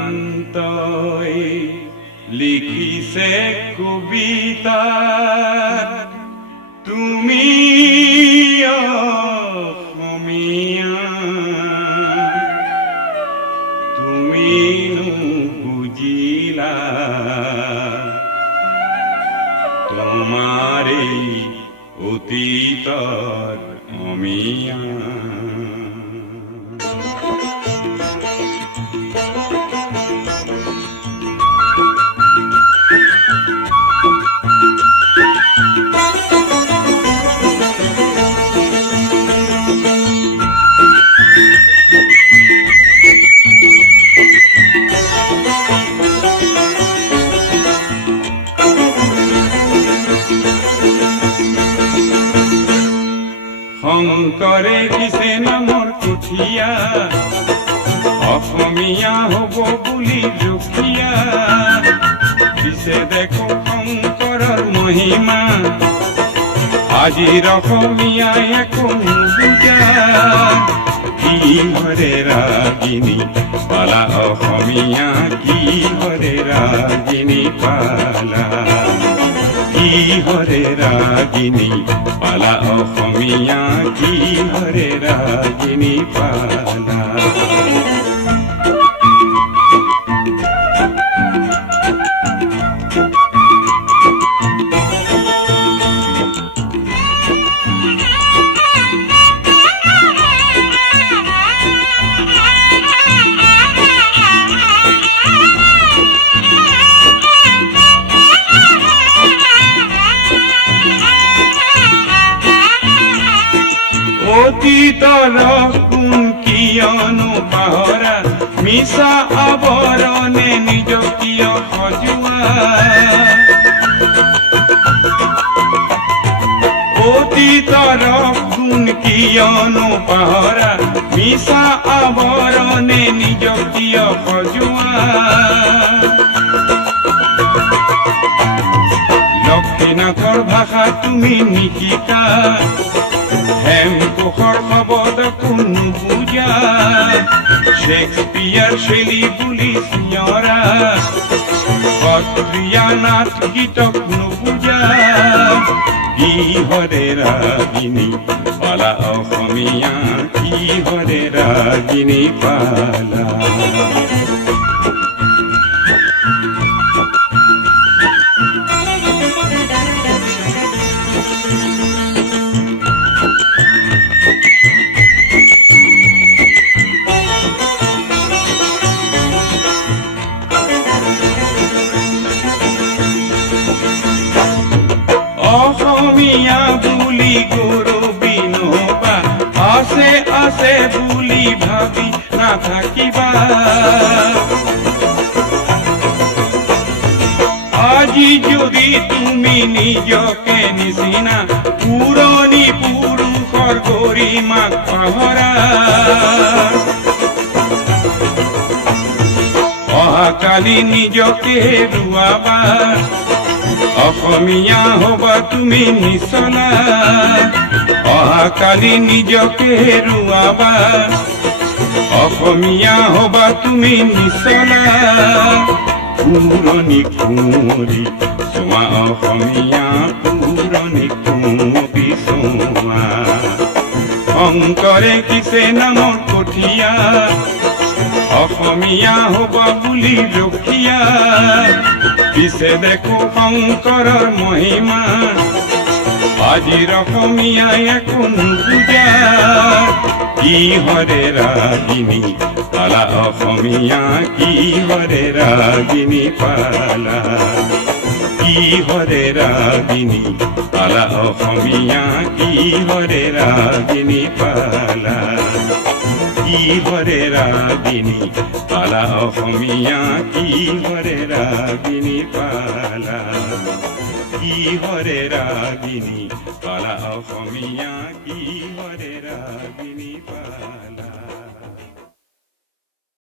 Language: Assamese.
কমলাকান্তই লিখিছে কবিতা তুমি অসমীয়া তুমি বুজিলা তোমাৰে অতীতৰ অমিয়া শংকৰে দিছে নামৰ কঠীয়া অসমীয়া হ'ব বুলি জুখিয়া পিছে দেখো শংকৰৰ মহিমা আজিৰ অসমীয়াই একো নুবুজা কিহৰে ৰাগিনী পালা অসমীয়া কিহৰে ৰাগিনী পালা কিহৰে ৰাগিনী পালা অসমীয়া কিহৰে ৰাগিনী পালা অতীতৰ গুণ কিয়নো পাহৰা মিছা আৱৰণে নিজক কিয় সজোৱা অতীতৰ গুণ কিয়নো পাহৰা মিছা আৱৰণে নিজক কিয় সজোৱা লক্ষ্মীনাথৰ ভাষা তুমি নিশিকা হেমকোষৰ শব্দ কোনো বুজা শেক্সপিয়াৰ শৈলী বুলি চিঞৰা সত্ৰীয়া নাট গীতক নুবুজা কিহৰে ৰাগিনী পালা অসমীয়া কিহৰে ৰাগিনী পালা অসমীয়া বুলি গৌৰৱী নবা আছে আছে বুলি ভাবি নাথাকিবা আজি যদি তুমি নিজকে নিচিনা পুৰণি পুৰুষৰ গৰিমাক পাহৰা অহাকালি নিজকে হেৰুৱাবা অসমীয়া হবা তুমি নিচলা অহাকালি নিজকে হেৰুৱাবা অসমীয়া হবা তুমি নিচলা পুৰণি কুঁৱৰী চোৱা অসমীয়া পুৰণি কুঁৱৰী চোৱা শংকৰে দিছে নামৰ কঠীয়া অসমীয়া হ'ব বুলি ৰখীয়া পিছে দেখো শংকৰৰ মহিমা আজিৰ অসমীয়াই একো নুবুজা কিহৰে ৰাগিনী পালা অসমীয়া কিহৰে ৰাগিনী পালা কিহৰে ৰাগিনী পালা অসমীয়া কিহৰে ৰাগিনী পালা কিহৰে ৰাগিনী পালা অসমীয়া কিহৰে ৰাগিনী পালা কিহৰে ৰাগিনী পালা অসমীয়া কিহৰে ৰাগিনী পালা